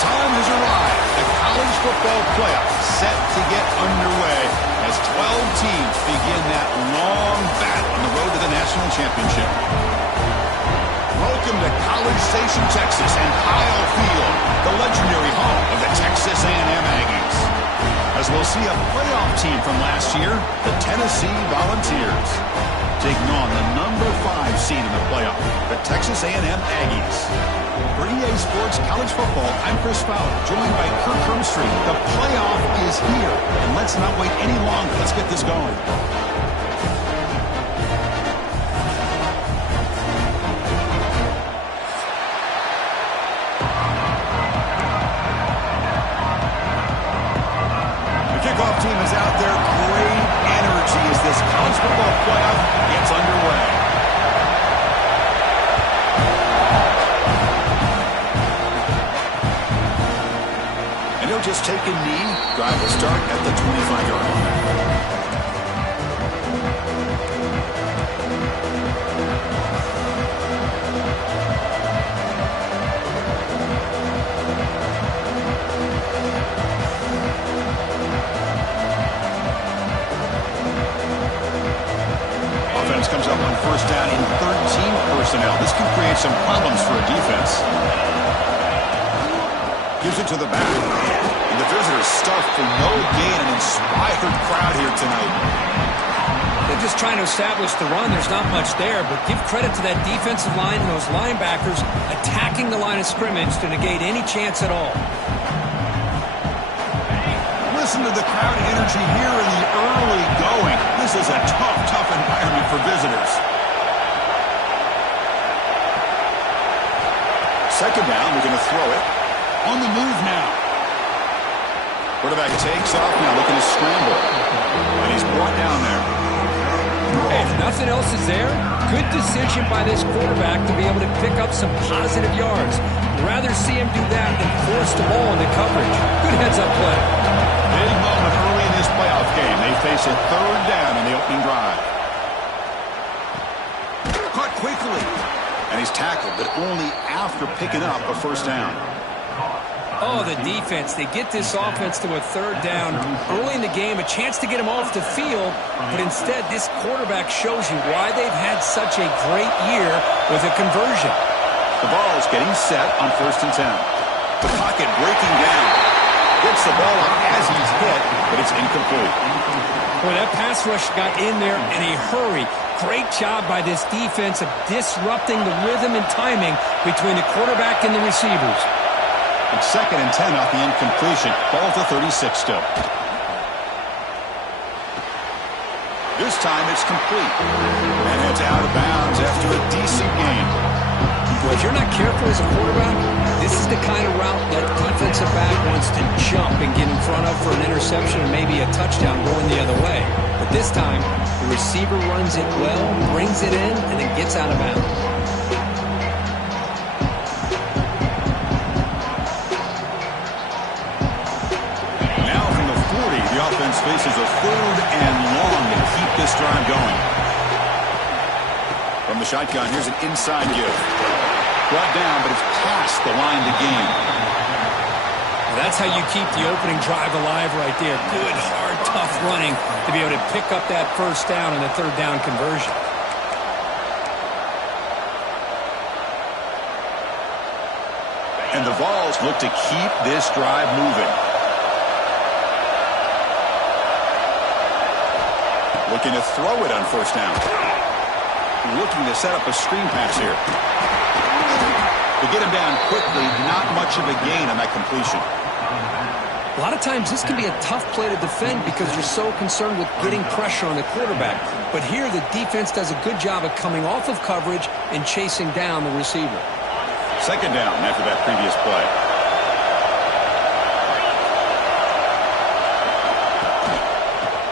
time has arrived. The college football playoff set to get underway as 12 teams begin that long battle on the road to the national championship. Welcome to College Station, Texas, and Kyle Field, the legendary home of the Texas A&M Aggies. As we'll see a playoff team from last year, the Tennessee Volunteers, taking on the number 5 seed in the playoff, the Texas A&M Aggies. For EA Sports College Football, I'm Chris Fowler, joined by Kirk Hermstreet. The playoff is here, and let's not wait any longer. Let's get this going. Kickoff team is out there. Great energy as this college football playoff gets underway. And he'll just take a knee. Drive will start at the 25-yard line. Comes up on first down in 13 personnel. This can create some problems for a defense. Gives it to the back. And the visitors stuffed for no gain. An inspired crowd here tonight. They're just trying to establish the run. There's not much there, but give credit to that defensive line and those linebackers attacking the line of scrimmage to negate any chance at all. Listen to the crowd energy here in the early going. This is a tough environment for visitors. Second down, we're going to throw it. On the move now. Quarterback takes off now, looking to scramble. And he's brought down there. Hey, if nothing else is there, good decision by this quarterback to be able to pick up some positive yards. I'd rather see him do that than force the ball into coverage. Good heads-up play. Big moment early in this playoff game. They face a third down in the opening drive. Caught quickly. And he's tackled, but only after picking up a first down. Oh, the defense. They get this offense to a third down early in the game, a chance to get him off the field, but instead this quarterback shows you why they've had such a great year with a conversion. The ball is getting set on first and 10. The pocket breaking down. Gets the ball up as he's hit, but it's incomplete. Boy, that pass rush got in there in a hurry. Great job by this defense of disrupting the rhythm and timing between the quarterback and the receivers. It's second and 10 off the incompletion. Ball to 36 still. This time it's complete. And it's out of bounds after a decent gain. Well, if you're not careful as a quarterback, this is the kind of route that defensive back wants to jump and get in front of for an interception and maybe a touchdown going the other way. But this time, the receiver runs it well, brings it in, and then gets out of bounds. Now from the 40, the offense faces a third and long to keep this drive going. From the shotgun, here's an inside give. Brought down, but it's past the line to gain. Well, that's how you keep the opening drive alive right there. Good, hard, tough running to be able to pick up that first down and the third down conversion. And the Vols look to keep this drive moving. Looking to throw it on first down. Looking to set up a screen pass here. To get him down quickly, not much of a gain on that completion. A lot of times this can be a tough play to defend because you're so concerned with getting pressure on the quarterback. But here the defense does a good job of coming off of coverage and chasing down the receiver. Second down after that previous play.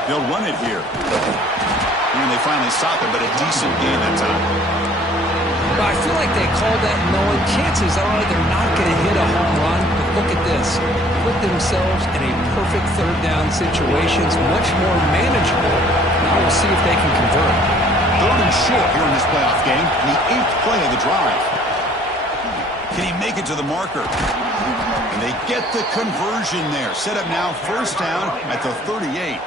They'll run it here. And they finally stop it, but a decent gain that time. But I feel like they called that knowing chances are they're not going to hit a home run. But look at this. Put themselves in a perfect third down situation. It's much more manageable. Now we'll see if they can convert. Third and short here in this playoff game. The 8th play of the drive. Can he make it to the marker? And they get the conversion there. Set up now first down at the 38.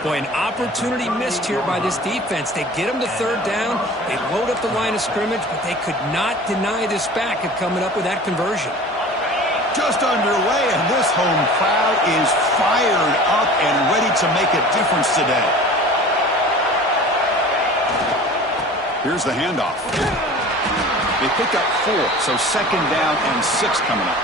Boy, an opportunity missed here by this defense. They get them to third down. They load up the line of scrimmage, but they could not deny this back of coming up with that conversion. Just underway, and this home crowd is fired up and ready to make a difference today. Here's the handoff. They pick up 4, so second down and 6 coming up.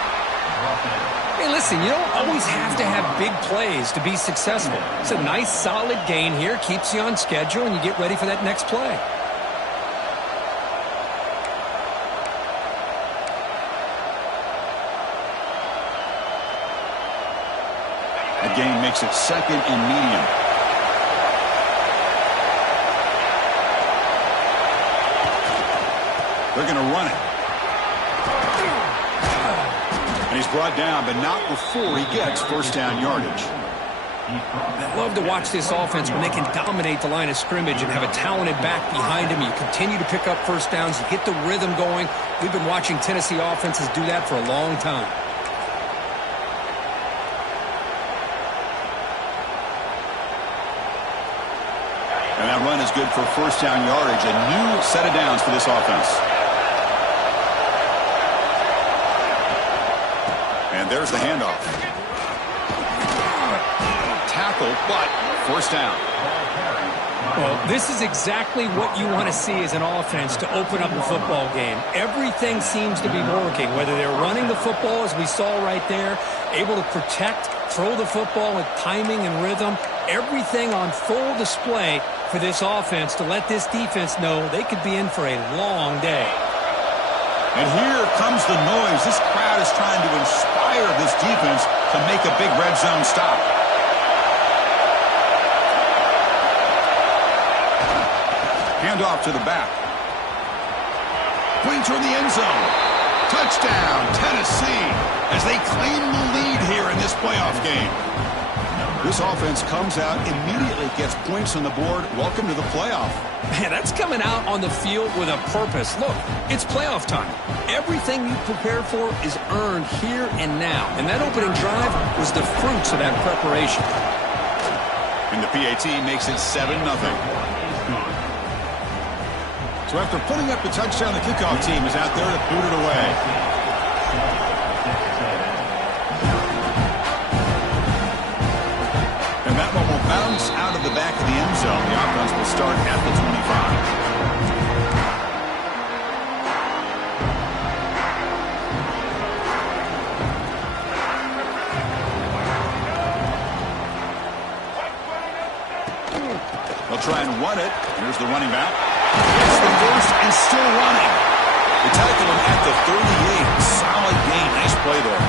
Hey, listen, you don't always have to have big plays to be successful. It's a nice, solid gain here, keeps you on schedule, and you get ready for that next play. The gain makes it second and medium. They're going to run it. And he's brought down, but not before he gets first down yardage. I love to watch this offense when they can dominate the line of scrimmage and have a talented back behind him. You continue to pick up first downs. You get the rhythm going. We've been watching Tennessee offenses do that for a long time. And that run is good for first down yardage. A new set of downs for this offense. And there's the handoff. Tackle, but first down. Well, this is exactly what you want to see as an offense to open up a football game. Everything seems to be working, whether they're running the football, as we saw right there, able to protect, throw the football with timing and rhythm. Everything on full display for this offense to let this defense know they could be in for a long day. And here comes the noise. This crowd is trying to inspire this defense to make a big red zone stop. Handoff to the back. Going toward the end zone. Touchdown, Tennessee, as they claim the lead here in this playoff game. This offense comes out, immediately gets points on the board. Welcome to the playoff. Man, that's coming out on the field with a purpose. Look, it's playoff time. Everything you prepare for is earned here and now. And that opening drive was the fruits of that preparation. And the PAT makes it 7-0. So after putting up the touchdown, the kickoff team is out there to boot it away. That one will bounce out of the back of the end zone. The offense will start at the 25. They'll try and run it. Here's the running back. Gets the first and still running. They tackle him at the 38. Solid gain. Nice play there.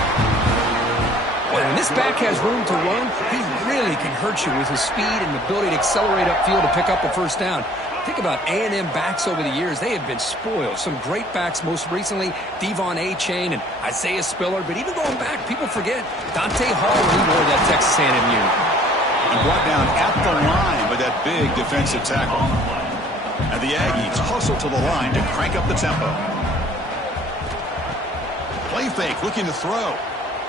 When this back has room to run, he really can hurt you with his speed and ability to accelerate upfield to pick up a first down. Think about A&M backs over the years. They have been spoiled. Some great backs, most recently Devon Achane and Isaiah Spiller. But even going back, people forget Dante Hall when he wore that Texas A&M uniform. And brought down at the line by that big defensive tackle. And the Aggies hustle to the line to crank up the tempo. Play fake, looking to throw.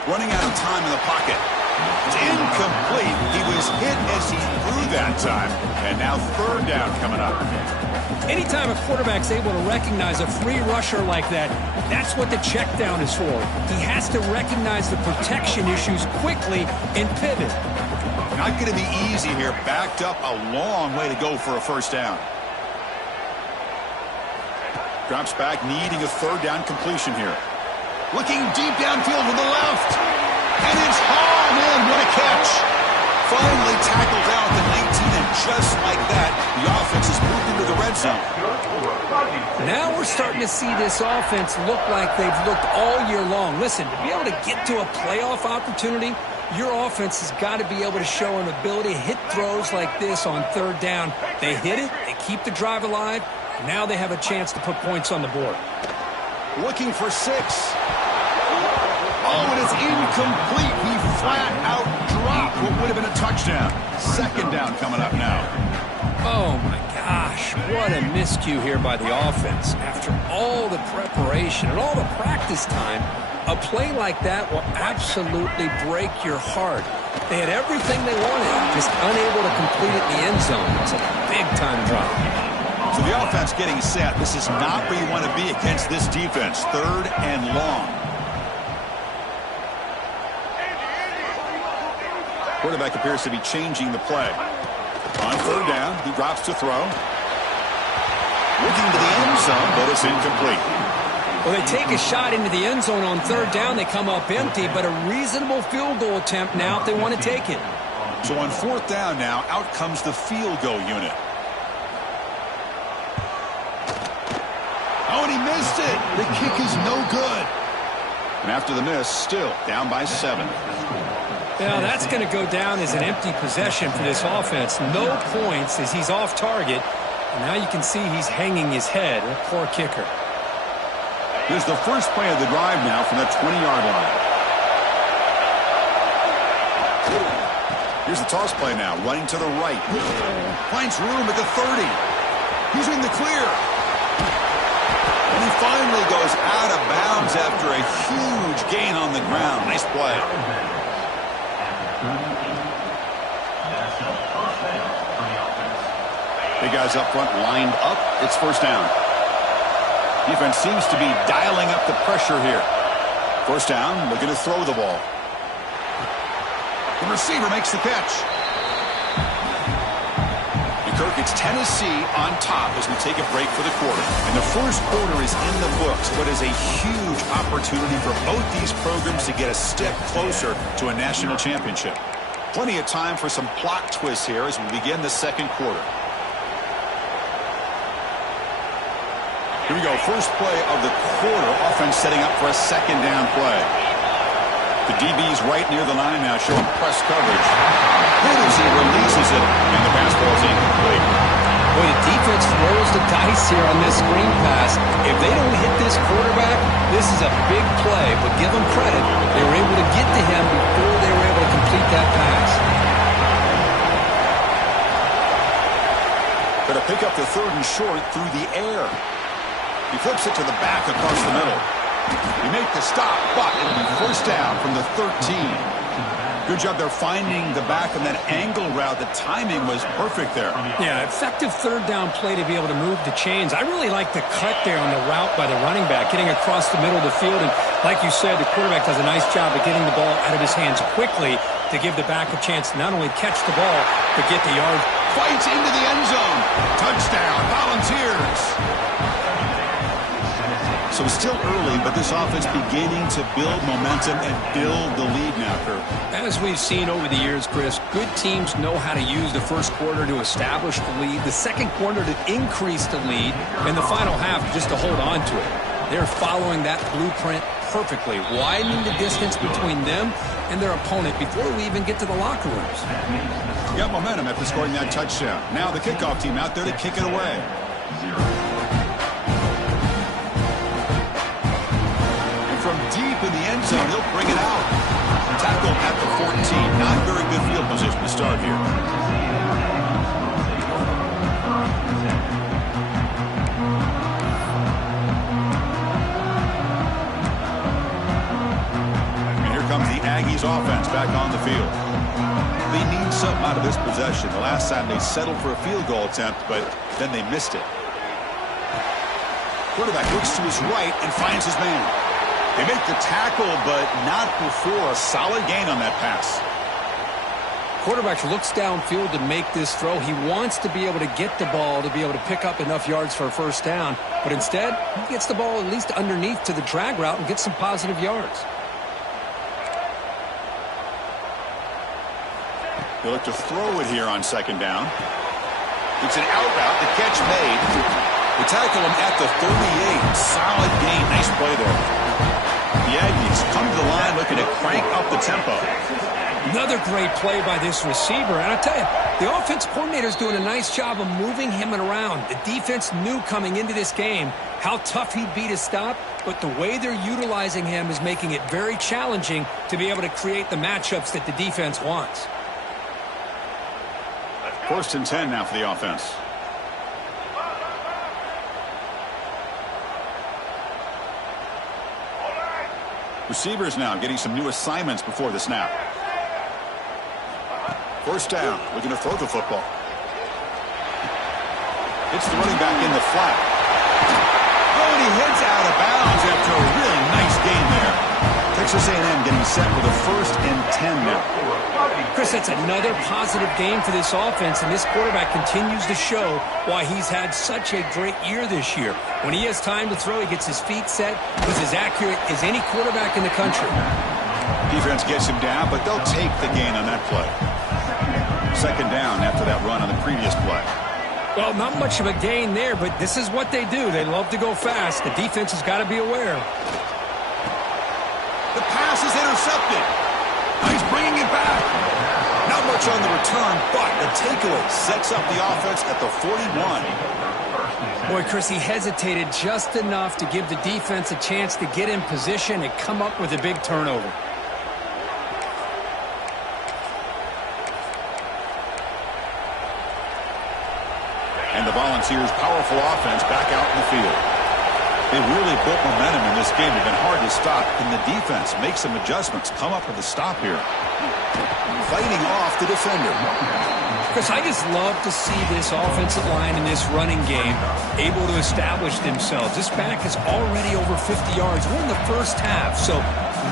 Running out of time in the pocket. It's incomplete. He was hit as he threw that time. And now third down coming up. Anytime a quarterback's able to recognize a free rusher like that, that's what the check down is for. He has to recognize the protection issues quickly and pivot. Not going to be easy here. Backed up a long way to go for a first down. Drops back, needing a third down completion here. Looking deep downfield with the left. And it's Hall, man, what a catch. Finally tackled out the 19, and just like that, the offense has moved into the red zone. Now we're starting to see this offense look like they've looked all year long. Listen, to be able to get to a playoff opportunity, your offense has got to be able to show an ability to hit throws like this on third down. They hit it, they keep the drive alive, and now they have a chance to put points on the board. Looking for 6. Oh, and it's incomplete. He flat out dropped what would have been a touchdown. Second down coming up now. Oh, my gosh. What a miscue here by the offense. After all the preparation and all the practice time, a play like that will absolutely break your heart. They had everything they wanted, just unable to complete it in the end zone. It's a big-time drop. So the offense getting set. This is not where you want to be against this defense. 3rd and long. Quarterback appears to be changing the play. On 3rd down, he drops to throw. Looking to the end zone, but it's incomplete. Well, they take a shot into the end zone on 3rd down. They come up empty, but a reasonable field goal attempt now if they want to take it. So on 4th down now, out comes the field goal unit. Oh, and he missed it. The kick is no good. And after the miss, still down by 7. Now, that's going to go down as an empty possession for this offense. No points as he's off target. And now you can see he's hanging his head. A poor kicker. Here's the first play of the drive now from the 20-yard line. Here's the toss play now, running to the right. Finds room at the 30. He's in the clear. And he finally goes out of bounds after a huge gain on the ground. Nice play. Big guys up front lined up. It's 1st down. Defense seems to be dialing up the pressure here. 1st down, looking to throw the ball. The receiver makes the catch. And Kirk, it's Tennessee on top as we take a break for the quarter. And the first quarter is in the books, but is a huge opportunity for both these programs to get a step closer to a national championship. Plenty of time for some plot twists here as we begin the 2nd quarter. Here we go, first play of the quarter. Offense setting up for a 2nd down play. The DB's right near the line now, showing press coverage. Good as he releases it, and the pass ball is incomplete. Boy, the defense rolls the dice here on this screen pass. If they don't hit this quarterback, this is a big play. But give them credit, they were able to get to him before they were able to complete that pass. Going to pick up the 3rd and short through the air. He flips it to the back across the middle. He makes the stop, but it'll be 1st down from the 13. Good job there finding the back on that angle route. The timing was perfect there. Yeah, effective 3rd down play to be able to move the chains. I really like the cut there on the route by the running back, getting across the middle of the field. And like you said, the quarterback does a nice job of getting the ball out of his hands quickly to give the back a chance to not only catch the ball, but get the yard. Fights into the end zone. Touchdown, Volunteers. So it's still early, but this offense beginning to build momentum and build the lead now, Kurt. As we've seen over the years, Chris, good teams know how to use the first quarter to establish the lead, the second quarter to increase the lead, and the final half just to hold on to it. They're following that blueprint perfectly, widening the distance between them and their opponent before we even get to the locker rooms. Got momentum after scoring that touchdown. Now the kickoff team out there to kick it away. From deep in the end zone, he'll bring it out. Tackle at the 14. Not very good field position to start here. And here comes the Aggies offense back on the field. They need something out of this possession. The last time they settled for a field goal attempt, but then they missed it. Quarterback looks to his right and finds his man. They make the tackle, but not before a solid gain on that pass. Quarterback looks downfield to make this throw. He wants to be able to get the ball to be able to pick up enough yards for a 1st down. But instead, he gets the ball at least underneath to the drag route and gets some positive yards. They look to throw it here on 2nd down. It's an out route. The catch made. They tackle him at the 38. Solid gain. Nice play there. The Aggies come to the line looking to crank up the tempo. Another great play by this receiver. And I tell you, the offense coordinator's doing a nice job of moving him around. The defense knew coming into this game how tough he'd be to stop, but the way they're utilizing him is making it very challenging to be able to create the matchups that the defense wants. First and 10 now for the offense. Receivers now getting some new assignments before the snap. First down, looking to throw the football. Hits the running back in the flat. Oh, and he heads out of bounds after a really nice gain there. Texas A&M getting set with a first and 10 now. Chris, that's another positive game for this offense, and this quarterback continues to show why he's had such a great year this year. When he has time to throw, he gets his feet set. He's as accurate as any quarterback in the country. Defense gets him down, but they'll take the gain on that play. Second down after that run on the previous play. Well, not much of a gain there, but this is what they do. They love to go fast. The defense has got to be aware. The pass is intercepted. He's bringing it back. Not much on the return, but the takeaway sets up the offense at the 41. Boy, Chris, he hesitated just enough to give the defense a chance to get in position and come up with a big turnover. And the Volunteers' powerful offense back out in the field. They really built momentum in this game. They've been hard to stop. Can the defense make some adjustments, come up with a stop here? Fighting off the defender. Chris, I just love to see this offensive line in this running game able to establish themselves. This back is already over 50 yards. We're in the first half, so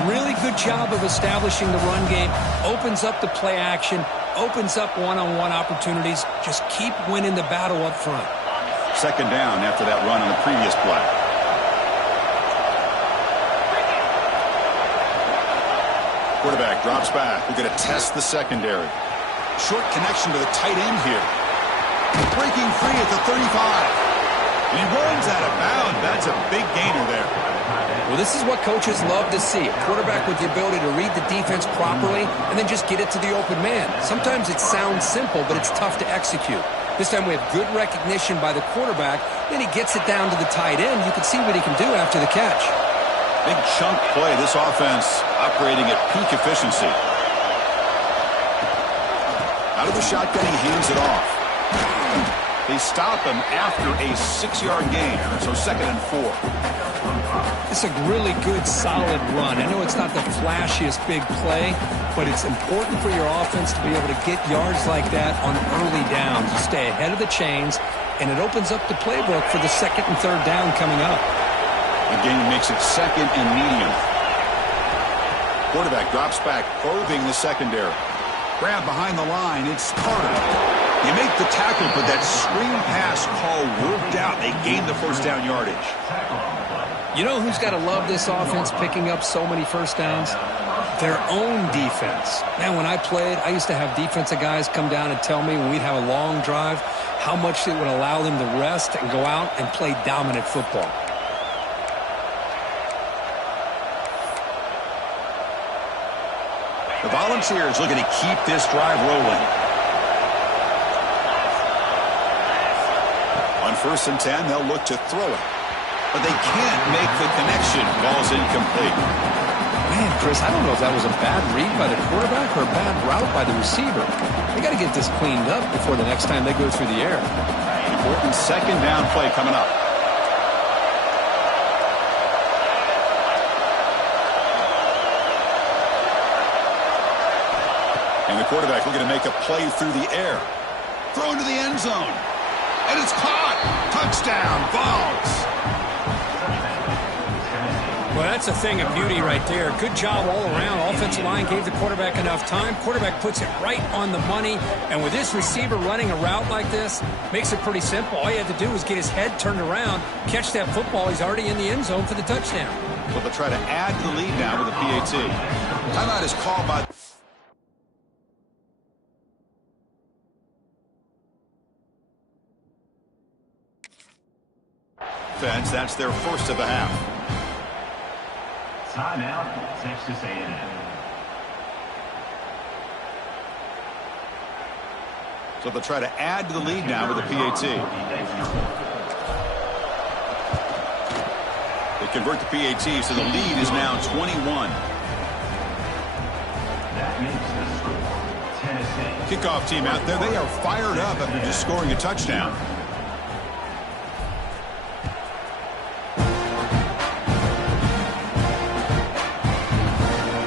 really good job of establishing the run game. Opens up the play action, opens up one-on-one opportunities. Just keep winning the battle up front. Second down after that run on the previous play. Quarterback drops back. We're going to test the secondary. Short connection to the tight end here. Breaking free at the 35. And he runs out of bounds. That's a big gainer there. Well, this is what coaches love to see. A quarterback with the ability to read the defense properly and then just get it to the open man. Sometimes it sounds simple, but it's tough to execute. This time we have good recognition by the quarterback. Then he gets it down to the tight end. You can see what he can do after the catch. Big chunk play. This offense operating at peak efficiency. Out of the shotgun, he hands it off. They stop him after a 6-yard gain, so 2nd and 4. It's a really good, solid run. I know it's not the flashiest big play, but it's important for your offense to be able to get yards like that on early downs. You stay ahead of the chains, and it opens up the playbook for the 2nd and 3rd down coming up. The game makes it 2nd and medium. Quarterback drops back, probing the secondary. Grab behind the line. It's Carter. You make the tackle, but that screen pass call worked out. They gained the first down yardage. You know who's got to love this offense picking up so many first downs? Their own defense. Man, when I played, I used to have defensive guys come down and tell me when we'd have a long drive how much it would allow them to rest and go out and play dominant football. The Volunteers looking to keep this drive rolling. On 1st and 10, they'll look to throw it. But they can't make the connection. Ball's incomplete. Man, Chris, I don't know if that was a bad read by the quarterback or a bad route by the receiver. They got to get this cleaned up before the next time they go through the air. Important 2nd down play coming up. And the quarterback looking to make a play through the air. Thrown to the end zone. And it's caught. Touchdown, Vols. Well, that's a thing of beauty right there. Good job all around. Offensive line gave the quarterback enough time. Quarterback puts it right on the money. And with this receiver running a route like this, makes it pretty simple. All you have to do is get his head turned around, catch that football. He's already in the end zone for the touchdown. Well, they'll try to add to the lead now with a PAT. Timeout is called by... That's their first of the half. Timeout, Texas A&M. So they'll try to add to the lead now with a PAT. They convert the PAT, so the lead is now 21. That makes the score Tennessee. Kickoff team out there, they are fired up after just scoring a touchdown.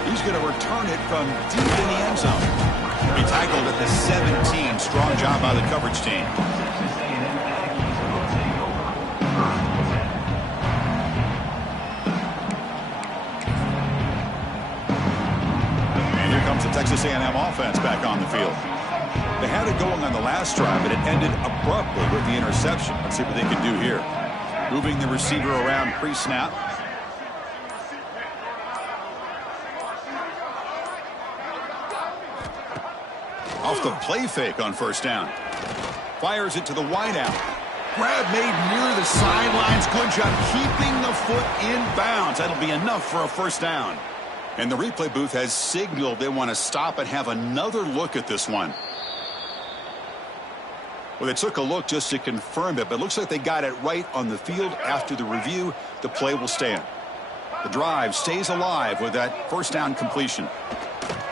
He's going to return it from deep in the end zone. He'll be tackled at the 17. Strong job by the coverage team. Texas A&M Aggies will take over. And here comes the Texas A&M offense back on the field. They had it going on the last drive, but it ended abruptly with the interception. Let's see what they can do here. Moving the receiver around pre-snap. Off the play fake on first down. Fires it to the wideout. Grab made near the sidelines. Good job keeping the foot in bounds. That'll be enough for a first down. And the replay booth has signaled they want to stop and have another look at this one. Well, they took a look just to confirm it, but it looks like they got it right on the field. After the review, the play will stand. The drive stays alive with that first down completion.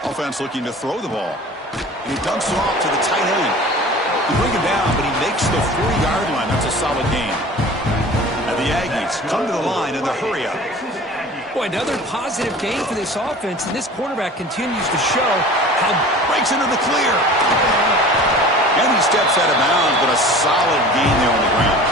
Offense looking to throw the ball. And he dumps it off to the tight end. He bring him down, but he makes the 40-yard line. That's a solid gain. And the Aggies come to the line in the hurry-up. Boy, another positive gain for this offense, and this quarterback continues to show how... Breaks into the clear. And he steps out of bounds, but a solid gain there on the ground.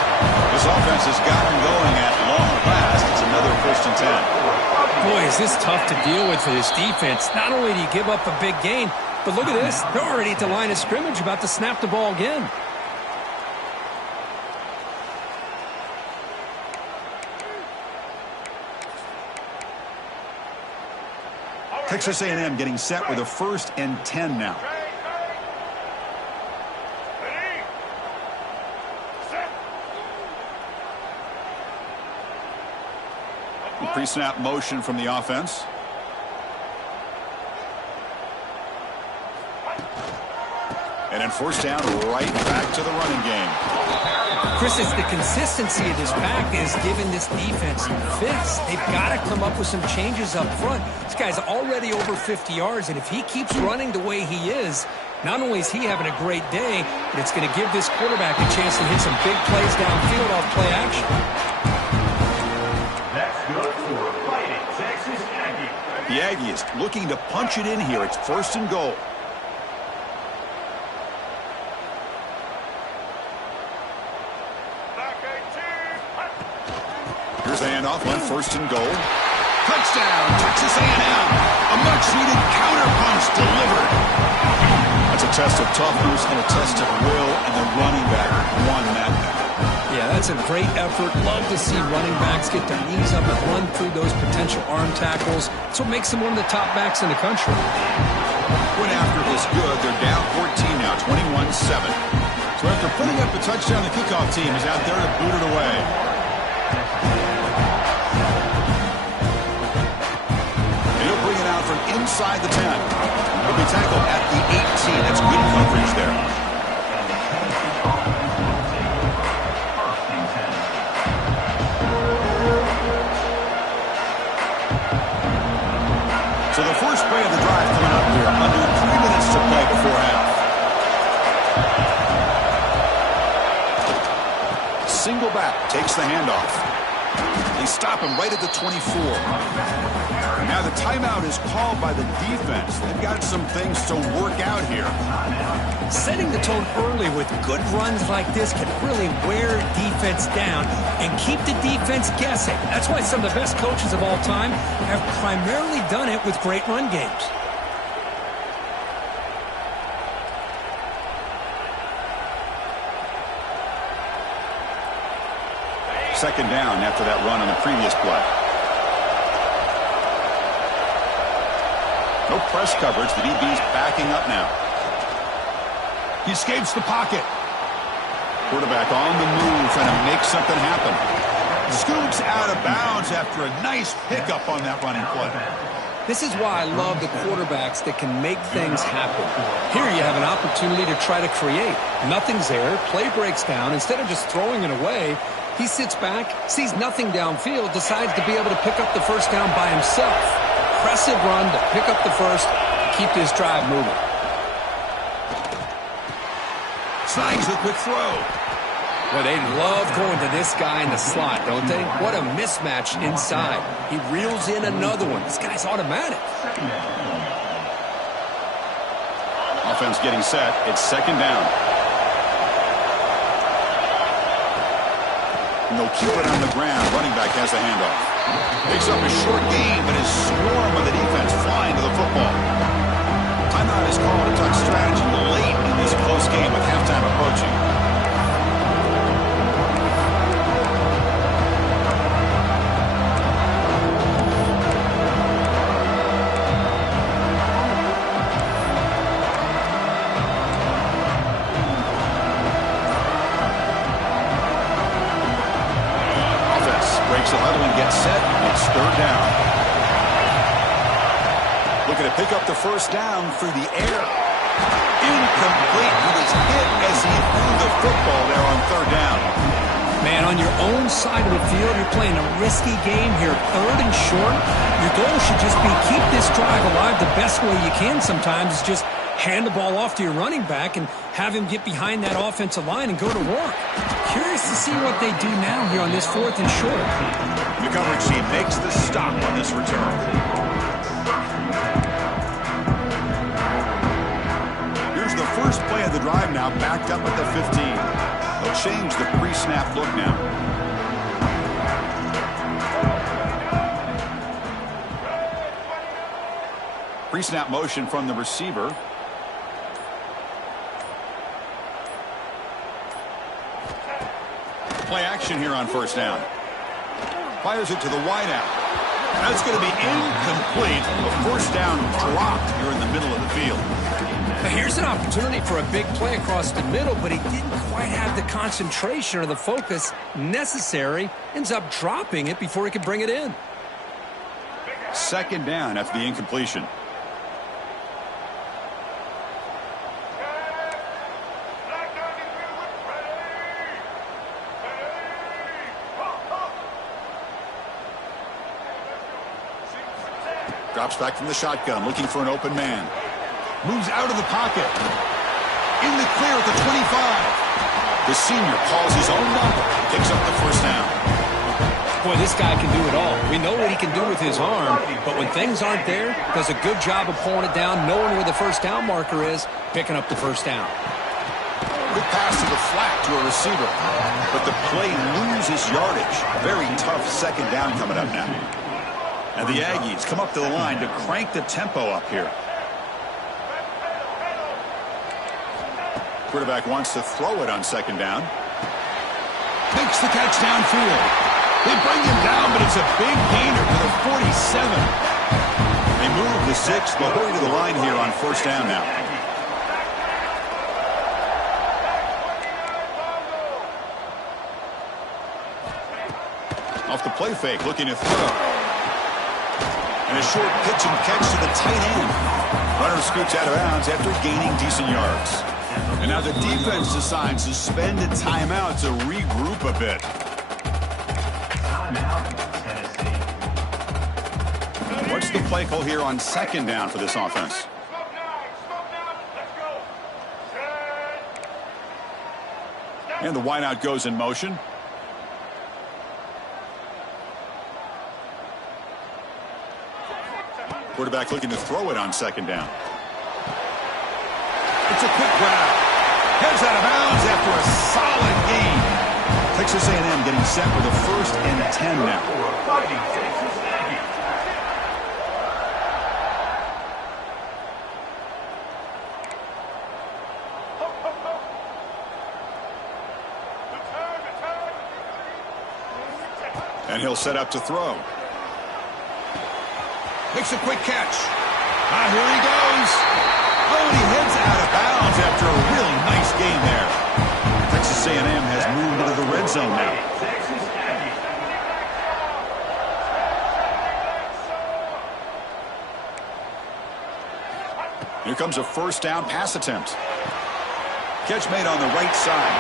This offense has gotten going at long last. It's another 1st and 10. Boy, is this tough to deal with for this defense. Not only do you give up a big gain, but look at this. They're already at the line of scrimmage, about to snap the ball again. Texas A&M getting set with a 1st and 10 now. Pre-snap motion from the offense. And then 1st down, right back to the running game. Chris, it's the consistency of this pack that has given this defense fits. They've got to come up with some changes up front. This guy's already over 50 yards, and if he keeps running the way he is, not only is he having a great day, but it's going to give this quarterback a chance to hit some big plays downfield off play action. That's good for a fighting Texas Aggies. The Aggies looking to punch it in here. It's 1st and goal. Here's the handoff on 1st and goal. Touchdown, Texas A&M. A much-needed counter-punch delivered. That's a test of toughness and a test of will, and the running back won that battle. Yeah, that's a great effort. Love to see running backs get their knees up and run through those potential arm tackles. That's what makes them one of the top backs in the country. Went after it was good. They're down 14 now, 21-7. So after putting up a touchdown, the kickoff team is out there to boot it away. From inside the 10. He'll be tackled at the 18. That's good coverage there. So the first play of the drive coming up here. Under 3 minutes to play before half. Single back takes the handoff. They stop him right at the 24. Now the timeout is called by the defense. They've got some things to work out here. Setting the tone early with good runs like this can really wear defense down and keep the defense guessing. That's why some of the best coaches of all time have primarily done it with great run games. Second down after that run on the previous play. No press coverage. The DB's backing up now. He escapes the pocket. Quarterback on the move, trying to make something happen. Scoops out of bounds after a nice pickup on that running play. This is why I love the quarterbacks that can make things happen. Here you have an opportunity to try to create. Nothing's there. Play breaks down. Instead of just throwing it away, he sits back, sees nothing downfield, decides to be able to pick up the first down by himself. Impressive run to pick up the first, keep this drive moving. snags the quick throw. Well, they love going to this guy in the slot, don't they? What a mismatch inside. He reels in another one. This guy's automatic. Offense getting set. It's second down. And they'll keep it on the ground. Running back has the handoff. Picks up a short gain, but his swarm of the defense flying to the football. Timeout is called. A touch strategy late in this close game with halftime approaching. The huddle and get set. It's third down. Looking to pick up the first down through the air. Incomplete. He was hit as he threw the football there on third down. Man, on your own side of the field, you're playing a risky game here. Third and short. Your goal should just be keep this drive alive the best way you can sometimes is just hand the ball off to your running back and have him get behind that offensive line and go to work. Curious to see what they do now here on this fourth and short. The coverage team makes the stop on this return. Here's the first play of the drive now, backed up at the 15. They'll change the pre-snap look now. Pre-snap motion from the receiver. Play action here on first down. Fires it to the wideout. That's going to be incomplete. A first down dropped here in the middle of the field. Now here's an opportunity for a big play across the middle, but he didn't quite have the concentration or the focus necessary. Ends up dropping it before he could bring it in. Second down after the incompletion. Drops back from the shotgun, looking for an open man. Moves out of the pocket. In the clear at the 25. The senior calls his own number. Picks up the first down. Boy, this guy can do it all. We know what he can do with his arm, but when things aren't there, does a good job of pulling it down, knowing where the first down marker is, picking up the first down. Quick pass to the flat to a receiver. But the play loses yardage. Very tough second down coming up now. And the Aggies come up to the line to crank the tempo up here. Quarterback wants to throw it on second down. Makes the catch downfield. They bring him down, but it's a big gainer to the 47. They move the 6. They'll hurry to the line here on first down now. Off the play fake, looking to throw. And a short pitch and catch to the tight end. Runner scoots out of bounds after gaining decent yards. And now the defense decides to spend a timeout to regroup a bit. What's the play call here on second down for this offense? And the wideout goes in motion. Quarterback looking to throw it on second down. It's a quick grab. Heads out of bounds after a solid gain. Texas A&M getting set with a 1st and 10 now. And he'll set up to throw. Makes a quick catch. Ah, here he goes. Oh, and he heads out of bounds after a really nice game there. Texas A&M has moved into the red zone now. Here comes a first down pass attempt. Catch made on the right side.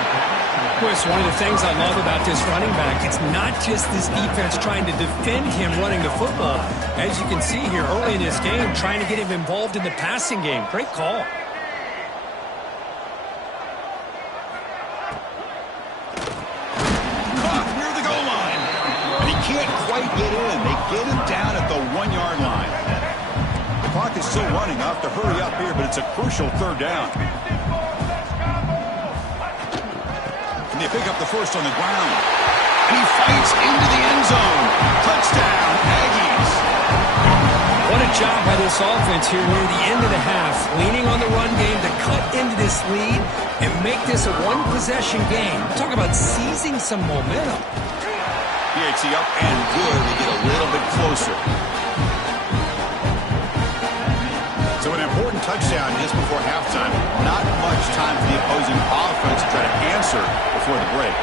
Of course, one of the things I love about this running back, it's not just this defense trying to defend him running the football. As you can see here early in this game, trying to get him involved in the passing game. Great call. quite get in. They get him down at the 1-yard line. The clock is still running. I'll have to hurry up here, but it's a crucial third down. And they pick up the first on the ground. And he fights into the end zone. Touchdown, Aggies. What a job by this offense here near the end of the half, leaning on the run game to cut into this lead and make this a one-possession game. Talk about seizing some momentum. PAT up and good. They get a little bit closer. So an important touchdown just before halftime. Not much time for the opposing offense to try to answer before the break.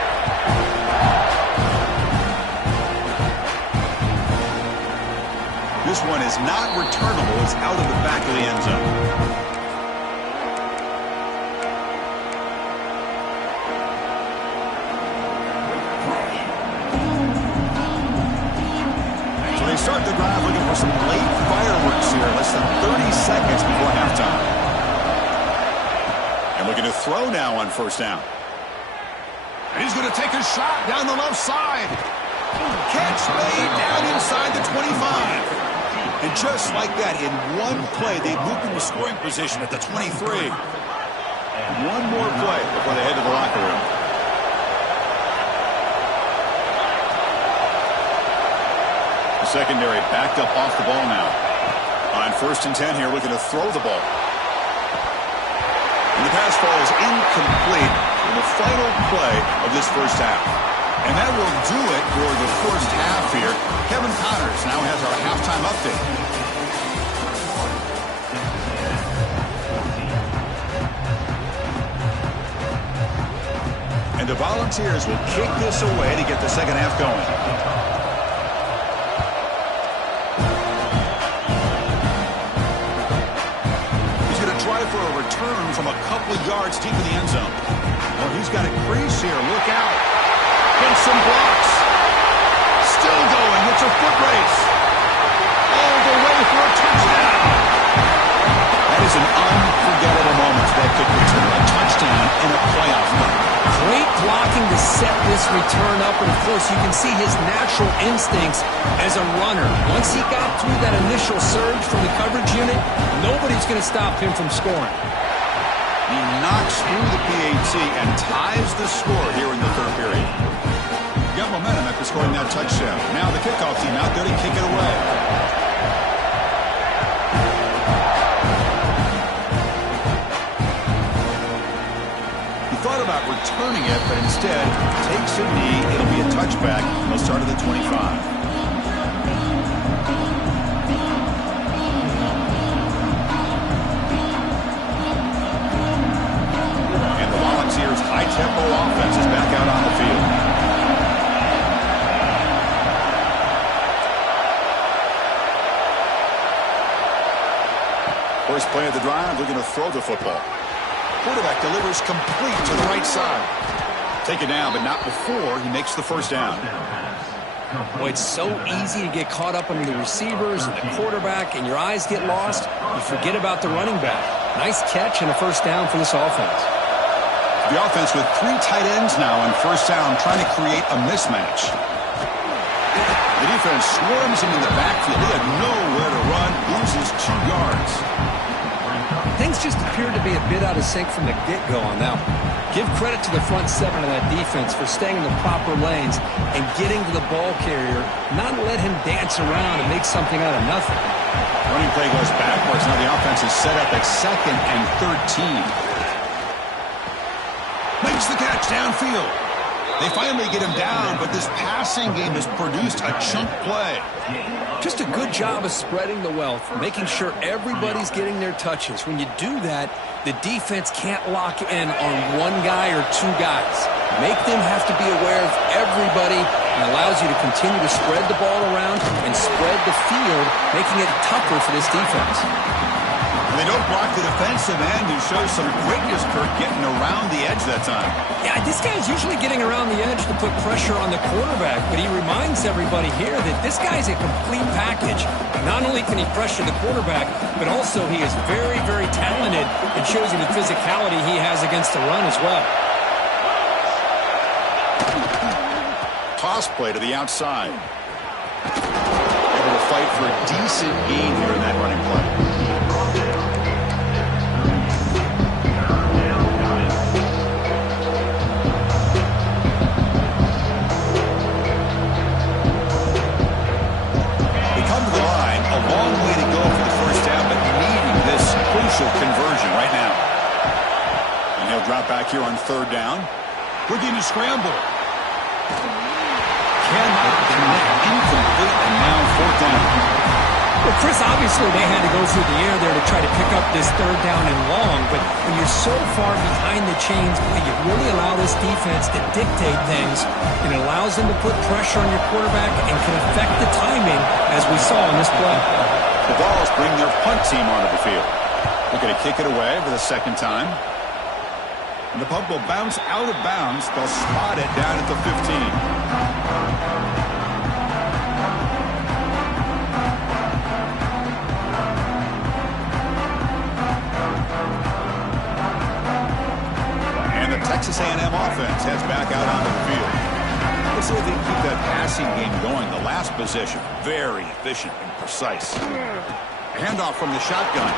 This one is not returnable. It's out of the back of the end zone. So they start the drive looking for some late fireworks here. Less than 30 seconds before halftime. And looking to throw now on first down. And he's going to take a shot down the left side. Catch made down inside the 25. And just like that, in one play, they moved into scoring position at the 23. One more play before they head to the locker room. The secondary backed up off the ball now. On 1st and 10 here, looking to throw the ball. And the pass ball is incomplete in the final play of this first half. And that will do it for the first half here. Kevin Connors now has our halftime update. And the Volunteers will kick this away to get the second half going. He's going to try for a return from a couple of yards deep in the end zone. Well, he's got a crease here. Look out. And some blocks. Still going. It's a foot race. All the way for a touchdown. That is an unforgettable moment that could return a touchdown in a playoff game. Great blocking to set this return up, and of course you can see his natural instincts as a runner. Once he got through that initial surge from the coverage unit, nobody's going to stop him from scoring. He knocks through the PAT and ties the score here in the third period. Got momentum after scoring that touchdown. Now the kickoff team out there to kick it away. He thought about returning it, but instead takes a knee. It'll be a touchback. They'll start at the 25. High-tempo offense is back out on the field. First play of the drive, looking to throw the football. Quarterback delivers complete to the right side. Take it down, but not before he makes the first down. Boy, it's so easy to get caught up under the receivers and the quarterback, and your eyes get lost. You forget about the running back. Nice catch and a first down for this offense. The offense with 3 tight ends now on first down, trying to create a mismatch. The defense swarms him in the backfield. He had nowhere to run, loses 2 yards. Things just appeared to be a bit out of sync from the get-go on that one. Give credit to the front 7 of that defense for staying in the proper lanes and getting to the ball carrier, not let him dance around and make something out of nothing. Running play goes backwards. Now the offense is set up at 2nd and 13. Makes the catch downfield. They finally get him down, but this passing game has produced a chunk play. Just a good job of spreading the wealth, making sure everybody's getting their touches. When you do that, the defense can't lock in on one guy or 2 guys. Make them have to be aware of everybody, and allows you to continue to spread the ball around and spread the field, making it tougher for this defense. They don't block the defensive end, who shows some quickness, Kirk, getting around the edge that time. Yeah, this guy's usually getting around the edge to put pressure on the quarterback, but he reminds everybody here that this guy's a complete package. Not only can he pressure the quarterback, but also he is very, very talented. It shows you the physicality he has against the run as well. Toss play to the outside. Able to fight for a decent gain here in that running play. They come to the line, a long way to go for the first down, but needing this crucial conversion right now. And he'll drop back here on third down. Looking to scramble. Cannot connect. Incomplete, and now fourth down. Well, Chris, obviously they had to go through the air there to try to pick up this third down and long, but when you're so far behind the chains, you really allow this defense to dictate things, and it allows them to put pressure on your quarterback and can affect the timing, as we saw in this play. The Vols bring their punt team onto the field. Looking to kick it away for the second time. And the punt will bounce out of bounds. They'll spot it down at the 15. Texas A&M offense heads back out onto the field. Let's see if they can keep that passing game going. The last possession, very efficient and precise. A handoff from the shotgun.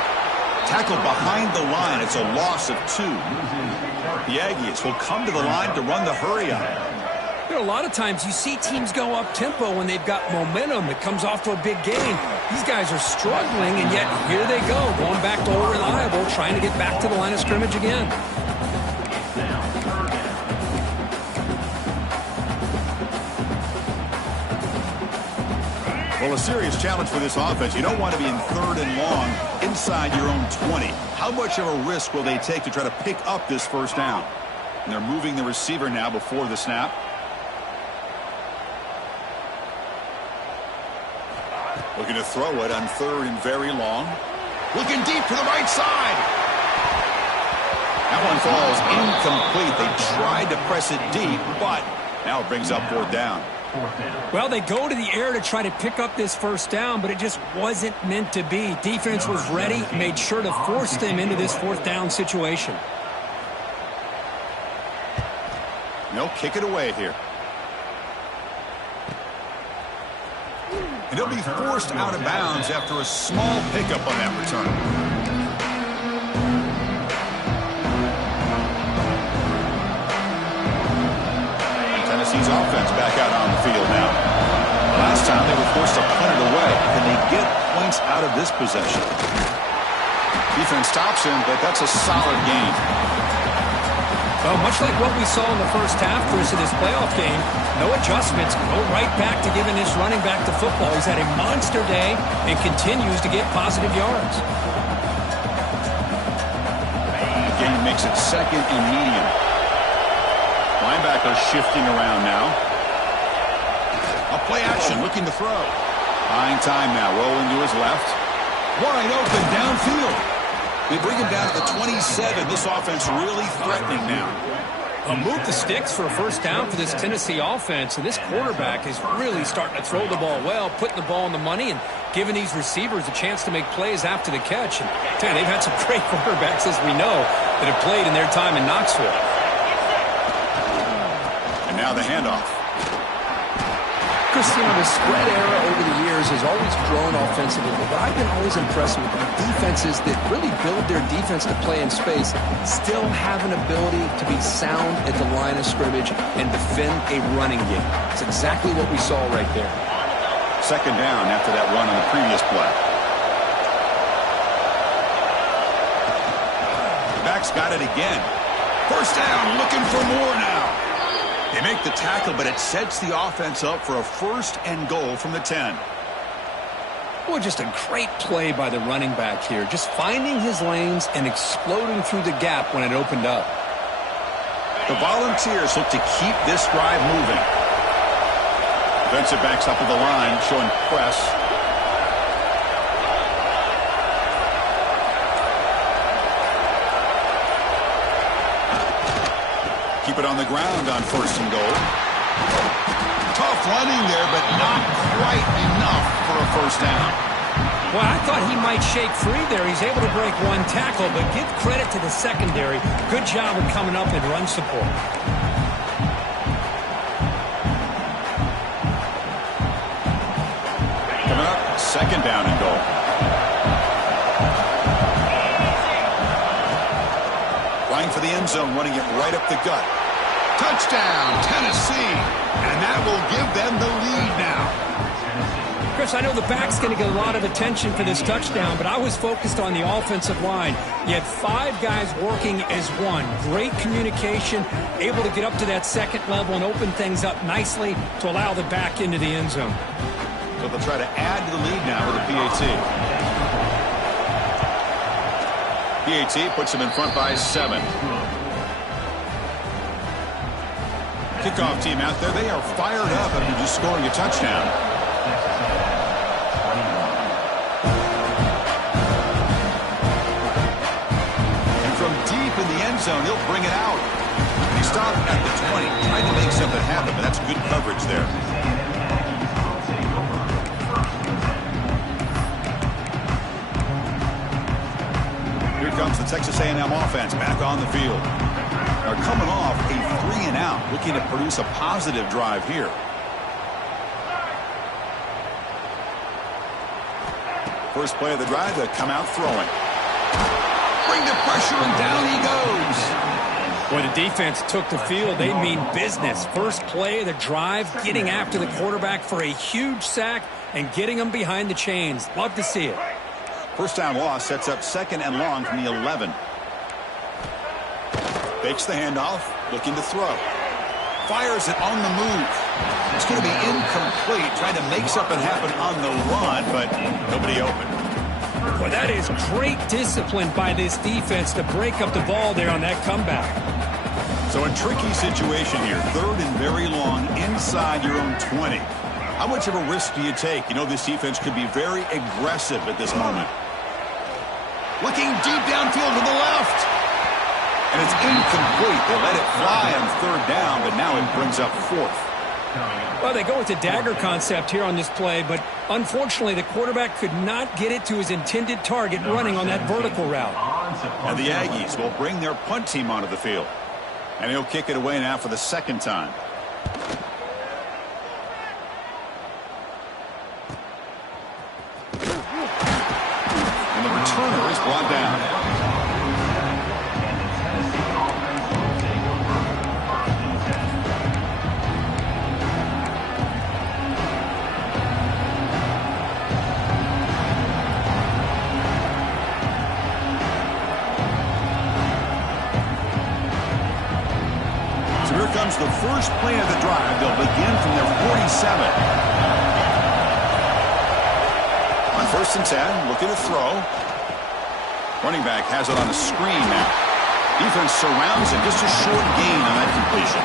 Tackle behind the line. It's a loss of 2. The Aggies will come to the line to run the hurry-up. You know, a lot of times you see teams go up-tempo when they've got momentum that comes off to a big gain. These guys are struggling, and yet here they go, going back to old reliable, trying to get back to the line of scrimmage again. Well, a serious challenge for this offense. You don't want to be in third and long inside your own 20. How much of a risk will they take to try to pick up this first down? And they're moving the receiver now before the snap. Looking to throw it on third and very long. Looking deep to the right side. That one falls incomplete. They tried to press it deep, but now it brings up fourth down. Well, they go to the air to try to pick up this first down, but it just wasn't meant to be. Defense was ready, made sure to force them into this fourth down situation. They'll kick it away here. And he'll be forced out of bounds after a small pickup on that return. Tennessee's offense back out on the field now. Last time they were forced to punt it away. Can they get points out of this possession? Defense stops him, but that's a solid game. Well, much like what we saw in the first half, Chris, of this playoff game, no adjustments, go right back to giving this running back to football. He's had a monster day and continues to get positive yards. Game makes it second and medium. Linebacker shifting around now. A play action, looking to throw. Buying time now, rolling to his left. Wide open downfield. They bring him down to the 27. This offense really threatening now. Move the sticks for a first down for this Tennessee offense, and this quarterback is really starting to throw the ball well, putting the ball on the money, and giving these receivers a chance to make plays after the catch. And tell you, they've had some great quarterbacks, as we know, that have played in their time in Knoxville. And now the handoff. Chris, you know, the spread era over the years has always grown offensively, but I've been always impressed with the defenses that really build their defense to play in space, still have an ability to be sound at the line of scrimmage and defend a running game. It's exactly what we saw right there. Second down after that run on the previous play. Back's got it again. First down, looking for more now. They make the tackle, but it sets the offense up for a first and goal from the 10. Boy, just a great play by the running back here. Just finding his lanes and exploding through the gap when it opened up. The Volunteers look to keep this drive moving. Defensive backs up at the line, showing press. Keep it on the ground on first and goal. Tough running there, but not quite enough for a first down. Well, I thought he might shake free there. He's able to break one tackle, but give credit to the secondary. Good job of coming up and run support. Second down and goal. Flying for the end zone, running it right up the gut. Touchdown, Tennessee. And that will give them the lead now. Chris, I know the back's going to get a lot of attention for this touchdown, but I was focused on the offensive line. You had 5 guys working as one. Great communication, able to get up to that second level and open things up nicely to allow the back into the end zone. So they'll try to add to the lead now with a PAT. PAT puts them in front by 7. Kickoff team out there. They are fired up after just scoring a touchdown. In the end zone, he'll bring it out. He stopped at the 20, trying to make something happen, but that's good coverage there. Here comes the Texas A&M offense back on the field. They're coming off a 3-and-out, looking to produce a positive drive here. First play of the drive, they come out throwing. Bring the pressure, and down he goes. Boy, the defense took the field. They mean business. First play of the drive, getting after the quarterback for a huge sack and getting him behind the chains. Love to see it. First down loss sets up 2nd and long from the 11. Fakes the handoff, looking to throw. Fires it on the move. It's going to be incomplete, trying to make something happen on the run, but nobody open. Well, that is great discipline by this defense to break up the ball there on that comeback. So a tricky situation here. 3rd and very long inside your own 20. How much of a risk do you take? You know this defense could be very aggressive at this moment. Looking deep downfield to the left. And it's incomplete. They let it fly on 3rd down, but now it brings up 4th. Well, they go with the dagger concept here on this play, but unfortunately the quarterback could not get it to his intended target running on that vertical route. And the Aggies will bring their punt team onto the field. And he'll kick it away now for the 2nd time. And the returner is brought down. Comes the first play of the drive. They'll begin from their 47. On 1st and 10, looking to throw. Running back has it on a screen now. Defense surrounds it. Just a short gain on that completion.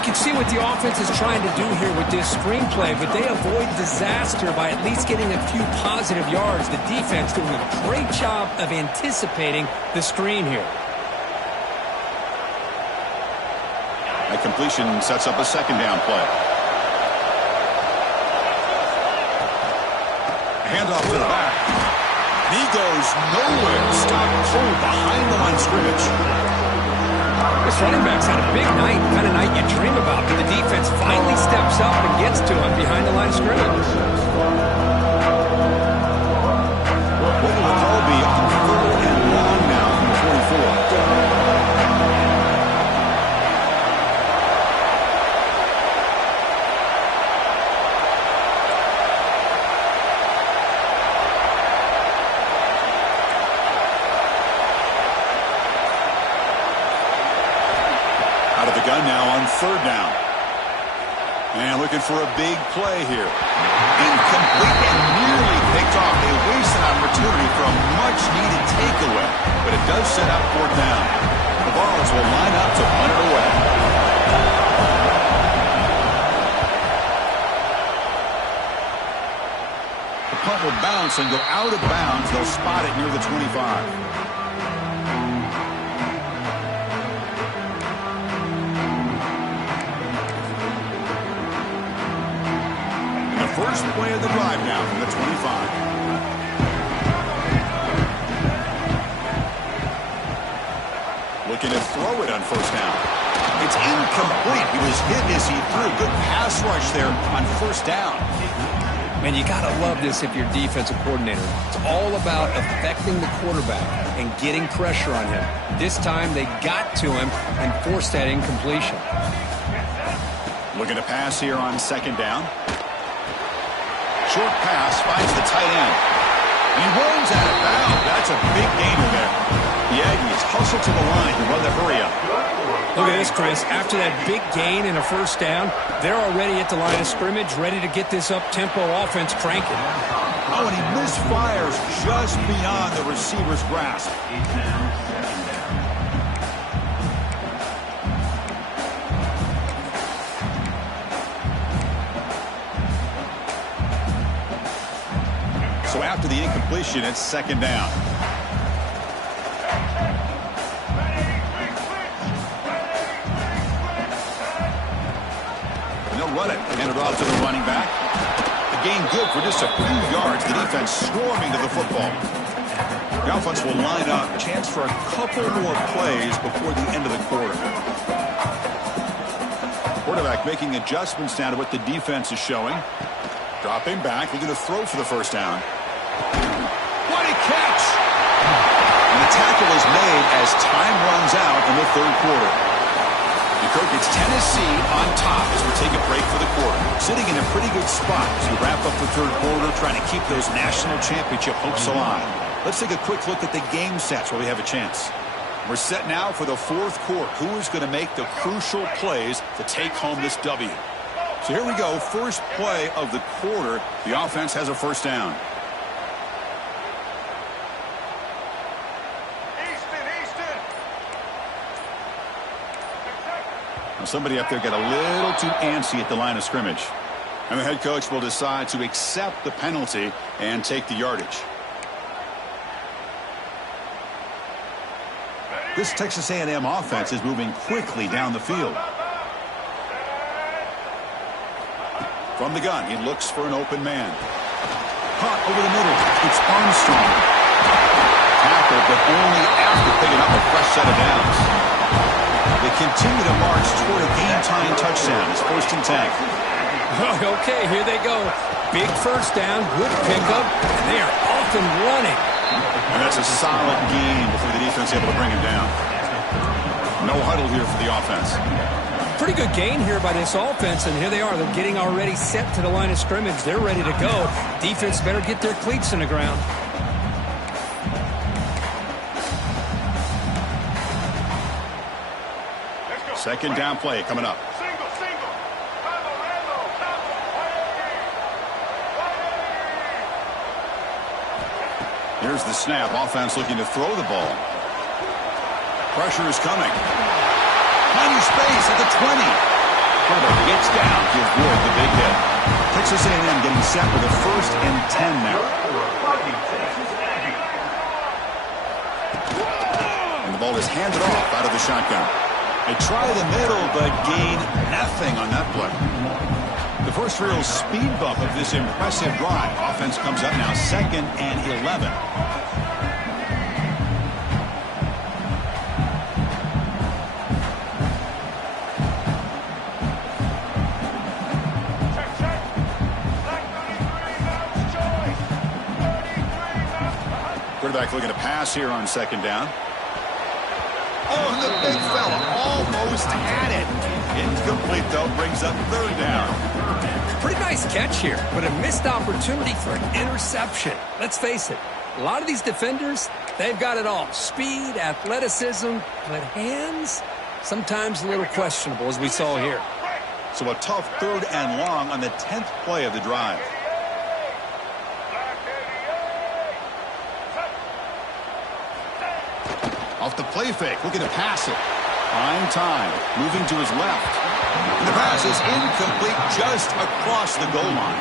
You can see what the offense is trying to do here with this screenplay, but they avoid disaster by at least getting a few positive yards. The defense doing a great job of anticipating the screen here. That completion sets up a 2nd down play. Handoff to the back. And he goes nowhere. Stop cold behind the line of scrimmage. This running back's had a big night, kind of night you dream about, but the defense finally steps up and gets to him behind the line of scrimmage. What will the call be on 3rd and long now from the 44? Gun now on 3rd down. And looking for a big play here. Incomplete and nearly picked off. They waste an opportunity for a much-needed takeaway. But it does set up 4th down. The Vols will line up to punt it away. The punt will bounce and go out of bounds. They'll spot it near the 25. First play of the drive now from the 25. Looking to throw it on 1st down. It's incomplete. He was hit as he threw. Good pass rush there on 1st down. Man, you got to love this if you're defensive coordinator. It's all about affecting the quarterback and getting pressure on him. This time they got to him and forced that incompletion. Looking to pass here on second down. Short pass finds the tight end. And he runs out of bounds. That's a big gainer there. The Aggies hustle to the line to run the hurry up. Look at this, Chris. After that big gain and a first down, they're already at the line of scrimmage, ready to get this up-tempo offense cranking. Oh, and he misfires just beyond the receiver's grasp. So after the incompletion, it's second down. And they'll run it. Hand it off to the running back. The gain good for just a few yards. The defense storming to the football. The offense will line up. Chance for a couple more plays before the end of the quarter. Quarterback making adjustments now to what the defense is showing. Dropping back, looking to throw for the first down. What a catch! And the tackle is made as time runs out in the third quarter. Kirk, it's Tennessee on top as we take a break for the quarter. Sitting in a pretty good spot as we wrap up the third quarter, trying to keep those national championship hopes alive. Let's take a quick look at the game sets while we have a chance. We're set now for the fourth quarter. Who is going to make the crucial plays to take home this W? So here we go. First play of the quarter. The offense has a first down. Somebody up there got a little too antsy at the line of scrimmage. And the head coach will decide to accept the penalty and take the yardage. This Texas A&M offense is moving quickly down the field. From the gun, he looks for an open man. Caught over the middle. It's Armstrong. Tackle, but only after picking up a fresh set of downs. They continue to march toward a game-tying touchdown. It's first and 10. Okay, here they go. Big first down, good pickup, and they are off and running. And that's a solid gain before the defense able to bring him down. No huddle here for the offense. Pretty good gain here by this offense, and here they are. They're getting already set to the line of scrimmage. They're ready to go. Defense better get their cleats in the ground. Second down play coming up. Here's the snap. Offense looking to throw the ball. Pressure is coming. Tiny space at the 20. Quarterback gets down. Gives Ward the big hit. Texas A&M getting set with a first and 10 now. And the ball is handed off out of the shotgun. They try the middle, but gain nothing on that play. The first real speed bump of this impressive drive. Offense comes up now, second and 11. Quarterback looking to pass here on second down. Oh, and the big fella almost had it. Incomplete, though, brings up third down. Pretty nice catch here, but a missed opportunity for an interception. Let's face it, a lot of these defenders, they've got it all. Speed, athleticism, but hands, sometimes a little questionable, as we saw here. So a tough third and long on the 10th play of the drive. Off the play fake, looking to pass it. Prime time, moving to his left. And the pass is incomplete just across the goal line.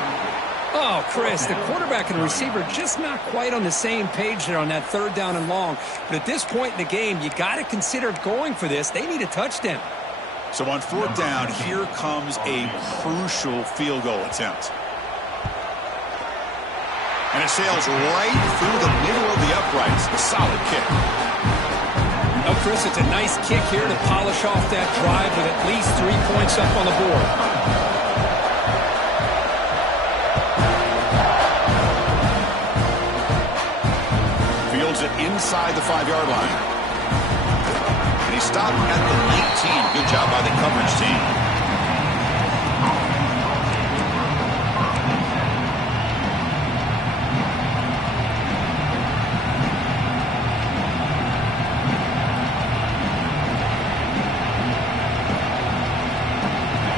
Oh, Chris, the quarterback and the receiver just not quite on the same page there on that third down and long. But at this point in the game, you got to consider going for this. They need a touchdown. So on fourth down, here comes a crucial field goal attempt. And it sails right through the middle of the uprights. A solid kick. Oh, Chris, it's a nice kick here to polish off that drive with at least 3 points up on the board. Runs it inside the 5-yard line. And he stopped at the 19. Good job by the coverage team.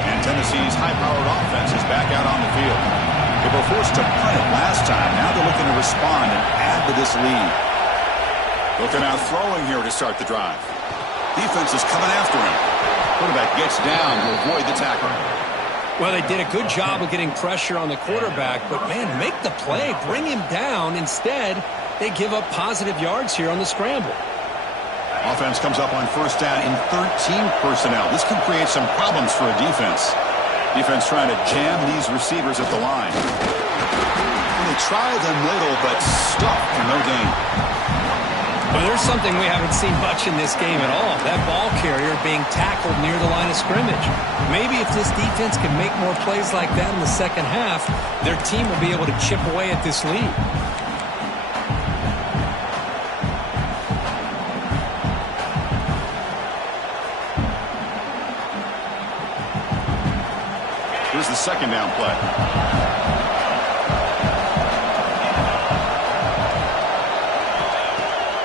And Tennessee's high-powered offense is back out on the field. They were forced to punt it last time. Now they're looking to respond and add to this lead. Looking out throwing here to start the drive. Defense is coming after him. Quarterback gets down to avoid the tackle. Well, they did a good job of getting pressure on the quarterback, but, man, make the play. Bring him down. Instead, they give up positive yards here on the scramble. Offense comes up on first down in 13 personnel. This can create some problems for a defense. Defense trying to jam these receivers at the line. And they try them little, but stuck for no gain. Well, there's something we haven't seen much in this game at all. That ball carrier being tackled near the line of scrimmage. Maybe if this defense can make more plays like that in the second half, their team will be able to chip away at this lead. Here's the second down play.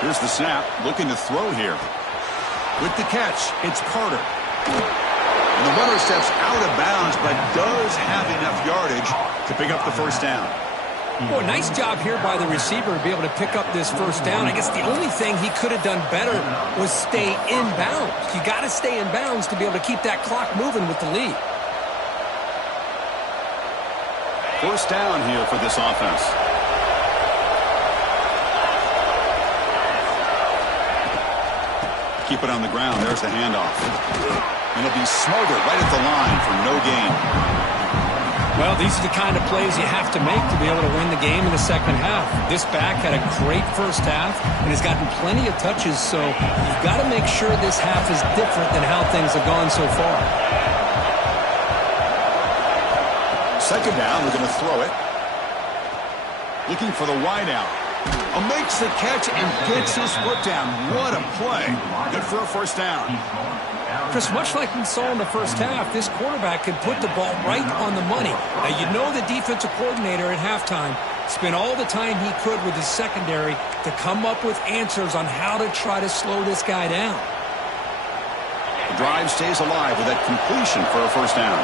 Here's the snap, looking to throw here. With the catch, it's Carter. And the runner steps out of bounds, but does have enough yardage to pick up the first down. Boy, nice job here by the receiver to be able to pick up this first down. I guess the only thing he could have done better was stay in bounds. You got to stay in bounds to be able to keep that clock moving with the lead. First down here for this offense. Keep it on the ground. There's the handoff. And it'll be Smoger right at the line for no gain. Well, these are the kind of plays you have to make to be able to win the game in the second half. This back had a great first half and has gotten plenty of touches, so you've got to make sure this half is different than how things have gone so far. Second down, we're going to throw it. Looking for the wideout. Makes the catch and gets his foot down. What a play. Good for a first down. Chris, much like we saw in the first half, this quarterback can put the ball right on the money. Now, you know the defensive coordinator at halftime spent all the time he could with his secondary to come up with answers on how to try to slow this guy down. The drive stays alive with that completion for a first down.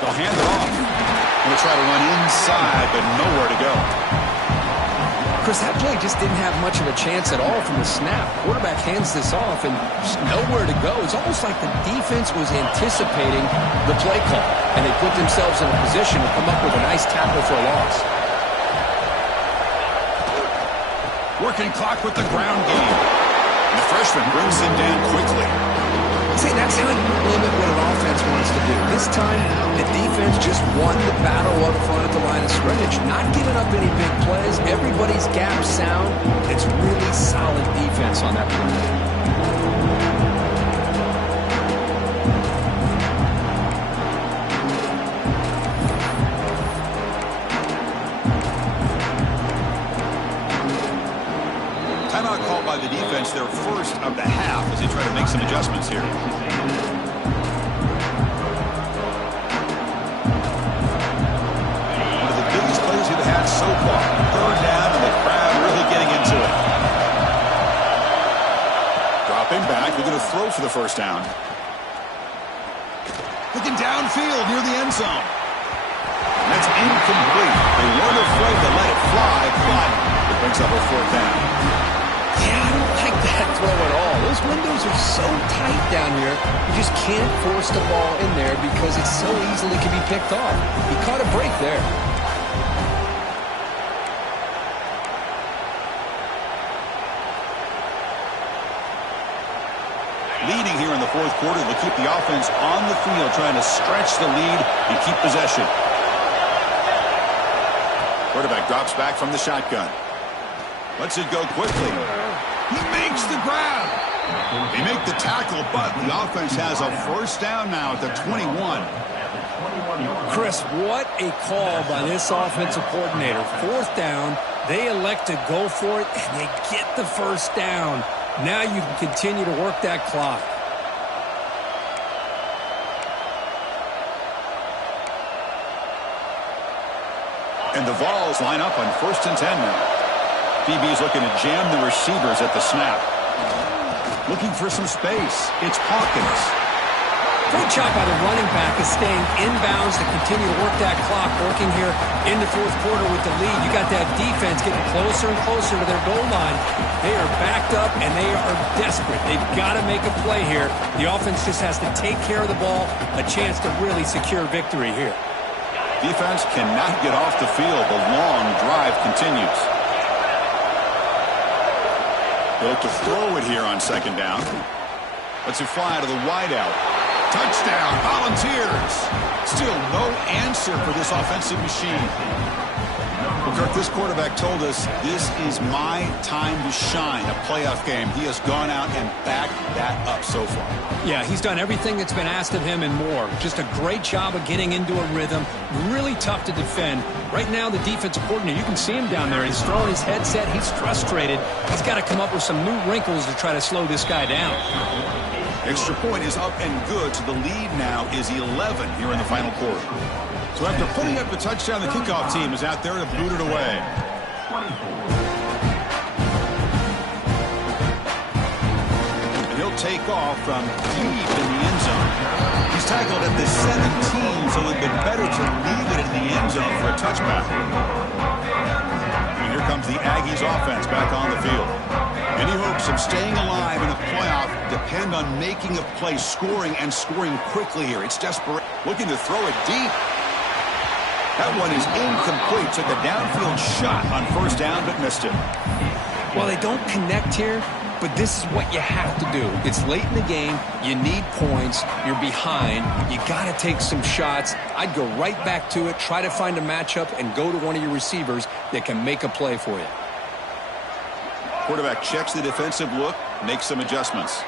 They'll hand it off. Going to try to run inside, but nowhere to go. Chris, that play just didn't have much of a chance at all from the snap. Quarterback hands this off and just nowhere to go. It's almost like the defense was anticipating the play call, and they put themselves in a position to come up with a nice tackle for a loss. Working clock with the ground game. And the freshman brings him down quickly. See, that's how you limit what an offense wants to do. This time, the defense just won the battle up front at the line of scrimmage. Not giving up any big plays. Everybody's gap sound. It's really solid defense on that play. Timeout called by the defense, their first of the half, as they try to make some adjustments here. One of the biggest plays we've had so far. Third down, and the crowd really getting into it. Dropping back, they're going to throw for the first down. Looking downfield near the end zone. And that's incomplete. They weren't afraid to let it fly, but it brings up a fourth down. Yeah, I don't like that throw at all. Those windows are so tight down here. You just can't force the ball in there because it so easily can be picked off. He caught a break there. Leading here in the fourth quarter, they keep the offense on the field, trying to stretch the lead and keep possession. Quarterback drops back from the shotgun. Lets it go quickly. He makes the grab. They make the tackle, but the offense has a first down now at the 21. Chris, what a call by this offensive coordinator. 4th down, they elect to go for it, and they get the first down. Now you can continue to work that clock. And the Vols line up on 1st and 10 now. DB's looking to jam the receivers at the snap. Looking for some space. It's Hawkins. Great job by the running back is staying inbounds to continue to work that clock, working here in the 4th quarter with the lead. You got that defense getting closer and closer to their goal line. They are backed up, and they are desperate. They've got to make a play here. The offense just has to take care of the ball, a chance to really secure victory here. Defense cannot get off the field. The long drive continues. They look to throw it here on 2nd down. Lets it fly to the wideout. Touchdown, Volunteers. Still no answer for this offensive machine. Well, Kirk, this quarterback told us this is my time to shine, a playoff game. He has gone out and backed that up so far. Yeah, he's done everything that's been asked of him and more. Just a great job of getting into a rhythm. Really tough to defend. Right now, the defensive coordinator, you can see him down there. He's throwing his headset. He's frustrated. He's got to come up with some new wrinkles to try to slow this guy down. Extra point is up and good, so the lead now is 11 here in the final quarter. So after putting up the touchdown, the kickoff team is out there to boot it away. And he'll take off from deep in the end zone. He's tackled at the 17, so it would have been better to leave it in the end zone for a touchback. And here comes the Aggies offense back on the field. Any hopes of staying alive in a playoff depend on making a play, scoring, and scoring quickly here. It's desperate. Looking to throw it deep. That one is incomplete. Took a downfield shot on 1st down, but missed it. Well, they don't connect here, but this is what you have to do. It's late in the game. You need points. You're behind. You got to take some shots. I'd go right back to it, try to find a matchup, and go to one of your receivers that can make a play for you. Quarterback checks the defensive look, makes some adjustments.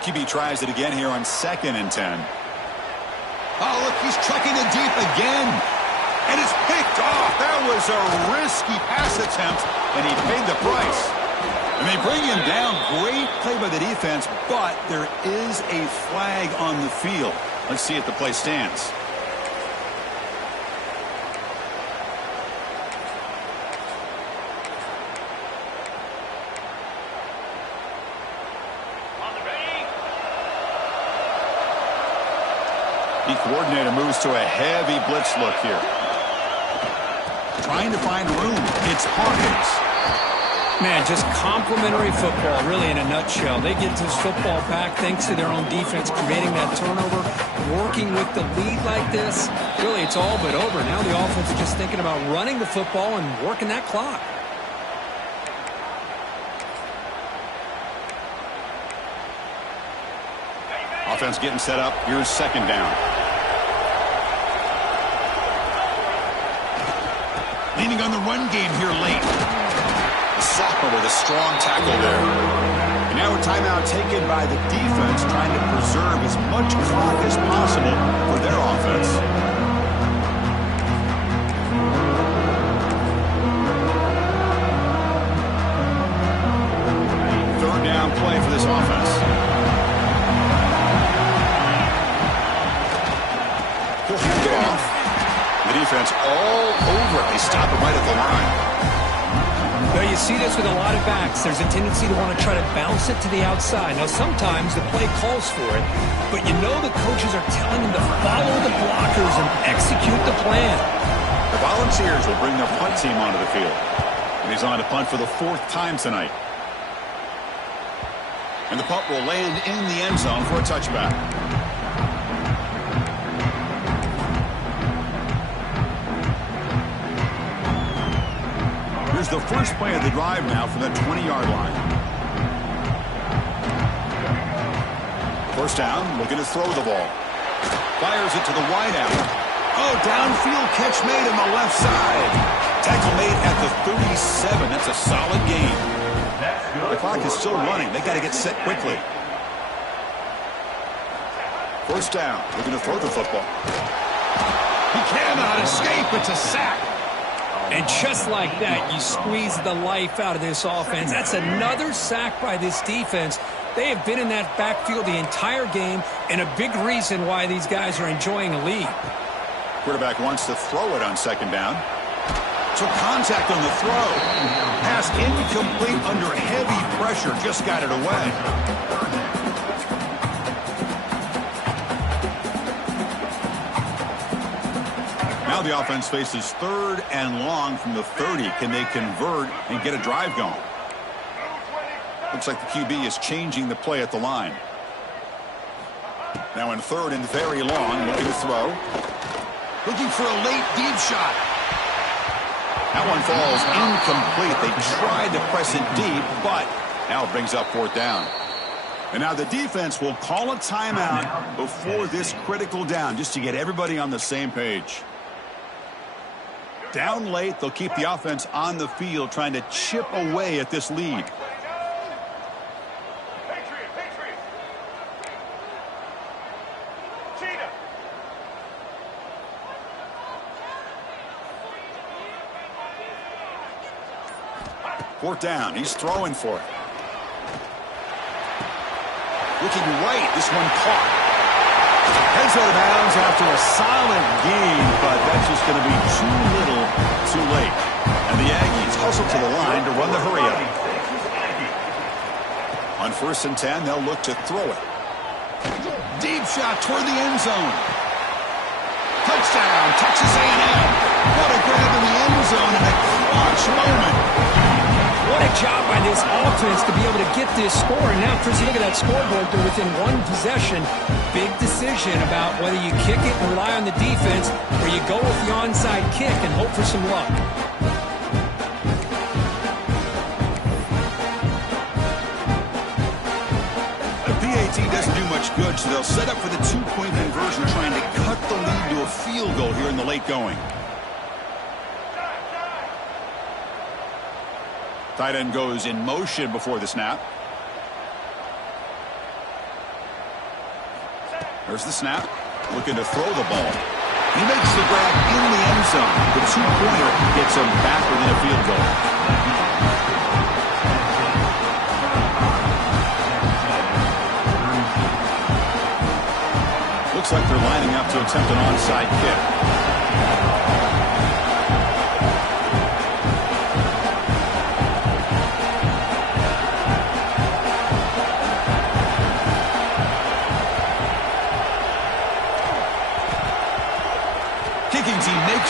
QB tries it again here on 2nd and 10. Oh, look, he's chucking it deep again. And it's picked off. That was a risky pass attempt, and he paid the price. And they bring him down. Great play by the defense, but there is a flag on the field. Let's see if the play stands. The coordinator moves to a heavy blitz look here. Trying to find room. It's Hawkins. Man, just complimentary football, really, in a nutshell. They get this football back thanks to their own defense, creating that turnover, working with the lead like this. Really, it's all but over. Now the offense is just thinking about running the football and working that clock. Offense getting set up. Here's 2nd down. Leaning on the run game here late. The sophomore with a strong tackle there. And now a timeout taken by the defense, trying to preserve as much clock as possible for their offense. Third down play for this offense. He'll hand it off. The defense all over it. They stop it right at the line. Now you see this with a lot of backs. There's a tendency to want to try to bounce it to the outside. Now sometimes the play calls for it, but you know the coaches are telling them to follow the blockers and execute the plan. The Volunteers will bring their punt team onto the field. And he's on to punt for the 4th time tonight. And the punt will land in the end zone for a touchback. Here's the first play of the drive now from the 20-yard line. First down, looking to throw the ball. Fires it to the wideout. Oh, downfield catch made on the left side. Tackle made at the 37. That's a solid gain. The clock is still running. They got to get set quickly. First down, looking to throw the football. He cannot escape. It's a sack. And just like that, you squeeze the life out of this offense. That's another sack by this defense. They have been in that backfield the entire game, and a big reason why these guys are enjoying a lead. Quarterback wants to throw it on second down. Took contact on the throw. Pass incomplete under heavy pressure. Just got it away. Now the offense faces 3rd and long from the 30. Can they convert and get a drive going? Looks like the QB is changing the play at the line. Now in 3rd and very long, looking to throw. Looking for a late deep shot. That one falls incomplete. They tried to press it deep, but now it brings up 4th down. And now the defense will call a timeout before this critical down, just to get everybody on the same page. Down late, they'll keep the offense on the field, trying to chip away at this lead. Fourth down, he's throwing for it. Looking right, this one caught. Heads out of bounds after a solid gain, but that's just going to be too little, too late. And the Aggies hustle to the line to run the hurry up. On 1st and 10, they'll look to throw it. Deep shot toward the end zone. Touchdown, Texas A&M. What a grab in the end zone in a clutch moment. What a job by this offense to be able to get this score. And now, Chris, you look at that scoreboard, they're within 1 possession. Big decision about whether you kick it and rely on the defense or you go with the onside kick and hope for some luck. The PAT doesn't do much good, so they'll set up for the 2-point conversion, trying to cut the lead to a field goal here in the late going. Tight end goes in motion before the snap. There's the snap. Looking to throw the ball. He makes the grab in the end zone. The 2-pointer gets him back within a field goal. Looks like they're lining up to attempt an onside kick.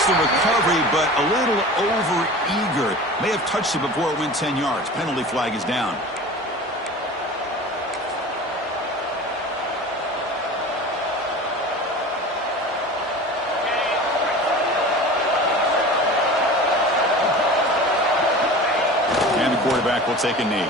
The recovery, but a little over-eager. May have touched it before it went 10 yards. Penalty flag is down. And the quarterback will take a knee.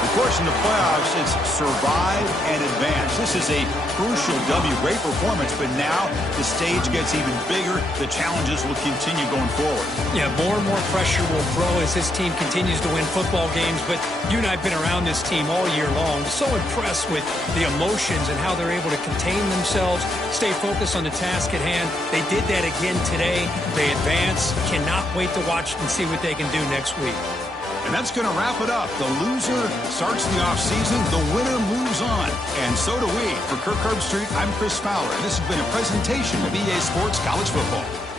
Of course, in the playoffs, it's survive and advance. This is a crucial W. Great performance, but now the stage gets even bigger. The challenges will continue going forward. Yeah, more and more pressure will grow as this team continues to win football games, but you and I have been around this team all year long. So impressed with the emotions and how they're able to contain themselves, stay focused on the task at hand. They did that again today. They advance. Cannot wait to watch and see what they can do next week. And that's going to wrap it up. The loser starts the offseason. The winner moves on. And so do we. For Kirk Herbstreit, I'm Chris Fowler. And this has been a presentation of EA Sports College Football.